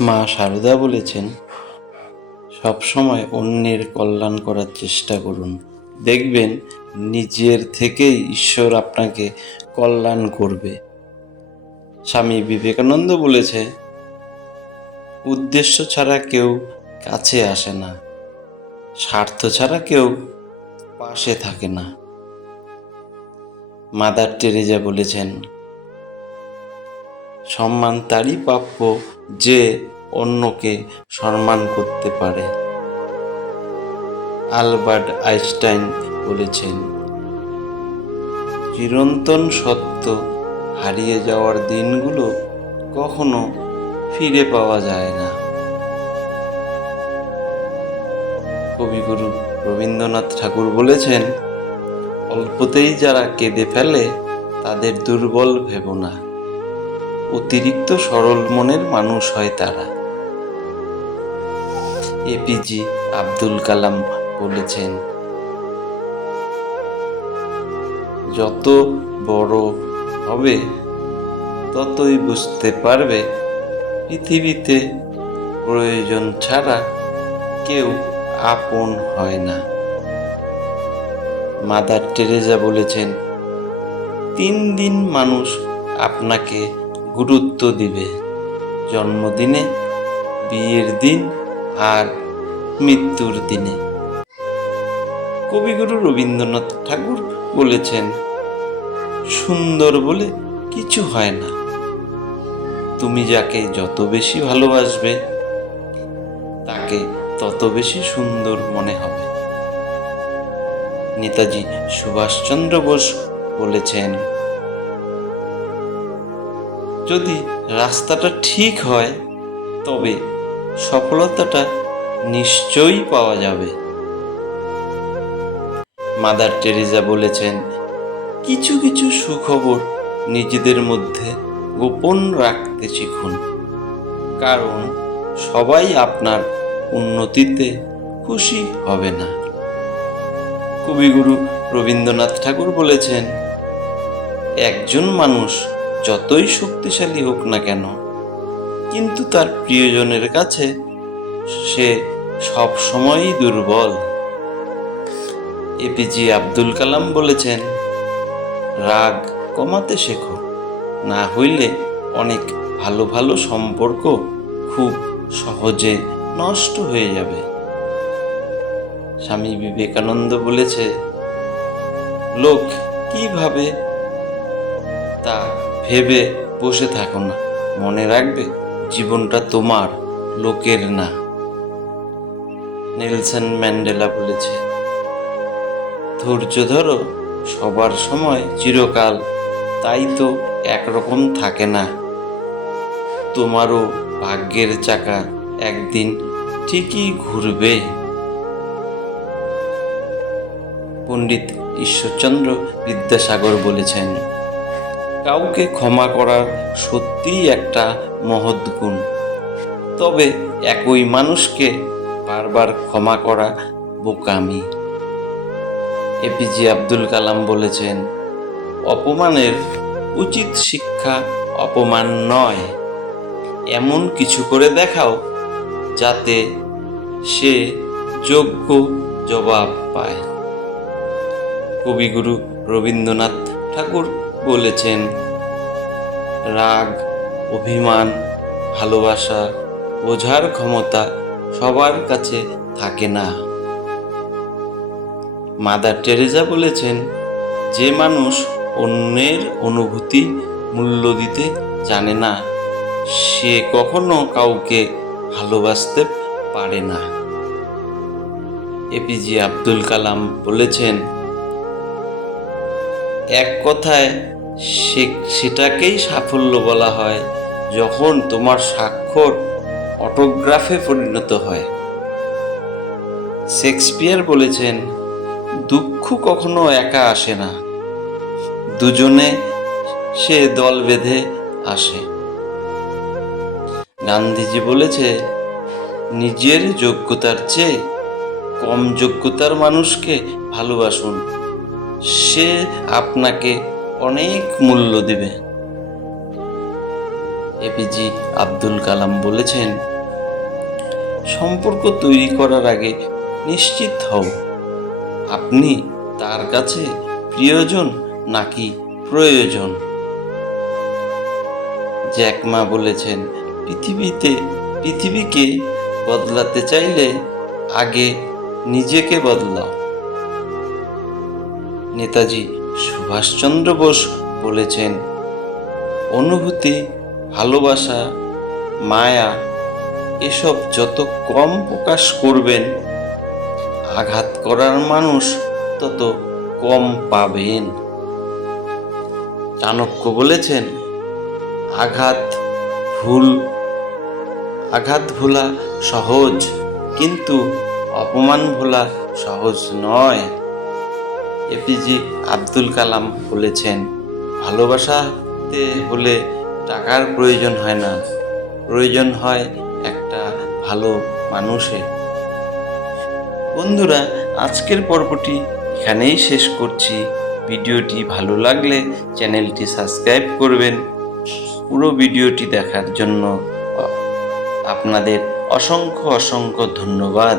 মা সারদা বলেছেন, সবসময় অন্যের কল্যাণ করার চেষ্টা করুন, দেখবেন নিজের থেকেই ঈশ্বর আপনাকে কল্যাণ করবে। স্বামী বিবেকানন্দ বলেছে, উদ্দেশ্য ছাড়া কেউ কাছে আসে না, স্বার্থ ছাড়া কেউ পাশে থাকে না। মাদার টেরেজা বলেছেন, সম্মান তারই প্রাপ্য যে অন্যকে সম্মান করতে পারে। আলবার্ট আইনস্টাইন বলেছেন, চিরন্তন সত্য হারিয়ে যাওয়ার দিনগুলো কখনো ফিরে পাওয়া যায় না। কবিগুরু রবীন্দ্রনাথ ঠাকুর বলেছেন, অল্পতেই যারা কেঁদে ফেলে তাদের দুর্বল ভেবো না, অতিরিক্ত সরল মনের মানুষ হয় তারা। এপিজে আব্দুল কালাম বলেছেন, যত বড় হবে ততই বুঝতে পারবে পৃথিবীতে প্রয়োজন ছাড়া কেউ আপন হয় না। মাদার টেরেজা বলেছেন, 3 দিন মানুষ আপনাকে গুরুত্ব দিবে, জন্মদিনে, বিয়ের দিন আর মৃত্যুর দিনে। কবিগুরু রবীন্দ্রনাথ ঠাকুর বলেছেন, সুন্দর বলে কিছু হয় না, তুমি যাকে যত বেশি ভালোবাসবে তাকে তত বেশি সুন্দর মনে হবে। নেতাজি সুভাষচন্দ্র বোস বলেছেন, যদি রাস্তাটা ঠিক হয় তবে সফলতাটা নিশ্চয়ই পাওয়া যাবে। মাদার টেরেজা বলেছেন, কিছু কিছু সুখবর নিজেদের মধ্যে গোপন রাখতে শিখুন, কারণ সবাই আপনার উন্নতিতে খুশি হবে না। কবিগুরু রবীন্দ্রনাথ ঠাকুর বলেছেন, একজন মানুষ যতই শক্তিশালী হোক না কেন, কিন্তু তার প্রিয়জনের কাছে সে সব সময়ই দুর্বল। এপিজে আব্দুল কালাম বলেছেন, রাগ কমাতে শেখো, না হইলে অনেক ভালো ভালো সম্পর্ক খুব সহজে নষ্ট হয়ে যাবে। স্বামী বিবেকানন্দ বলেছে, লোক কি ভাবে তা ভেবে বসে থাকো না, মনে রাখবে জীবনটা তোমার, লোকের না। নেলসন ম্যান্ডেলা বলেছে, ধৈর্য ধরো, সবার সময় চিরকাল তাই তো একরকম থাকে না, তোমারও ভাগ্যের চাকা একদিন ঠিকই ঘুরবে। পণ্ডিত ঈশ্বরচন্দ্র বিদ্যাসাগর বলেছেন, কাউকে ক্ষমা করা সত্যিই একটা মহৎ গুণ, তবে একই মানুষকে বারবার ক্ষমা করা বোকামি। এপিজে আব্দুল কালাম বলেছেন, অপমানের উচিত শিক্ষা অপমান নয়, এমন কিছু করে দেখাও যাতে সে যোগ্য জবাব পায়। কবিগুরু রবীন্দ্রনাথ ঠাকুর বলেছেন, রাগ, অভিমান, ভালোবাসা বোঝার ক্ষমতা সবার কাছে থাকে না। মাদার টেরেজা বলেছেন, যে মানুষ অন্যের অনুভূতি মূল্য দিতে জানে না, সে কখনো কাউকে ভালোবাসতে পারে না। এপিজে আব্দুল কালাম বলেছেন, এক কথায় সেটাকেই সাফল্য বলা হয় যখন তোমার স্বাক্ষর অটোগ্রাফে পরিণত হয়। শেক্সপিয়ার বলেছেন, দুঃখ কখনো একা আসে না, দুজনে সে দল বেঁধে আসে। গান্ধীজি বলেছে, নিজের যোগ্যতার চেয়ে কম যোগ্যতার মানুষকে ভালোবাসুন, সে আপনাকে অনেক মূল্য দেবে। এপিজে আব্দুল কালাম বলেছেন, সম্পর্ক তৈরি করার আগে নিশ্চিত হও আপনি তার কাছে প্রিয়জন নাকি প্রয়োজন। জ্যাক মা বলেছেন, পৃথিবীকে বদলাতে চাইলে আগে নিজেকে বদলাও। নেতাজি সুভাষচন্দ্র বোস বলেছেন, অনুভূতি, ভালোবাসা, মায়া এসব যত কম প্রকাশ করবেন, আঘাত করার মানুষ তত কম পাবেন। চাণক্য বলেছেন, আঘাত ভোলা সহজ, কিন্তু অপমান ভোলা সহজ নয়। এপিজে আব্দুল কালাম বলেছেন, ভালোবাসাতে হলে টাকার প্রয়োজন হয় না, প্রয়োজন হয় একটা ভালো মানুষের। বন্ধুরা, আজকের পর্বটি এখানেই শেষ করছি। ভিডিওটি ভালো লাগলে চ্যানেলটি সাবস্ক্রাইব করবেন। পুরো ভিডিওটি দেখার জন্য আপনাদের অসংখ্য ধন্যবাদ।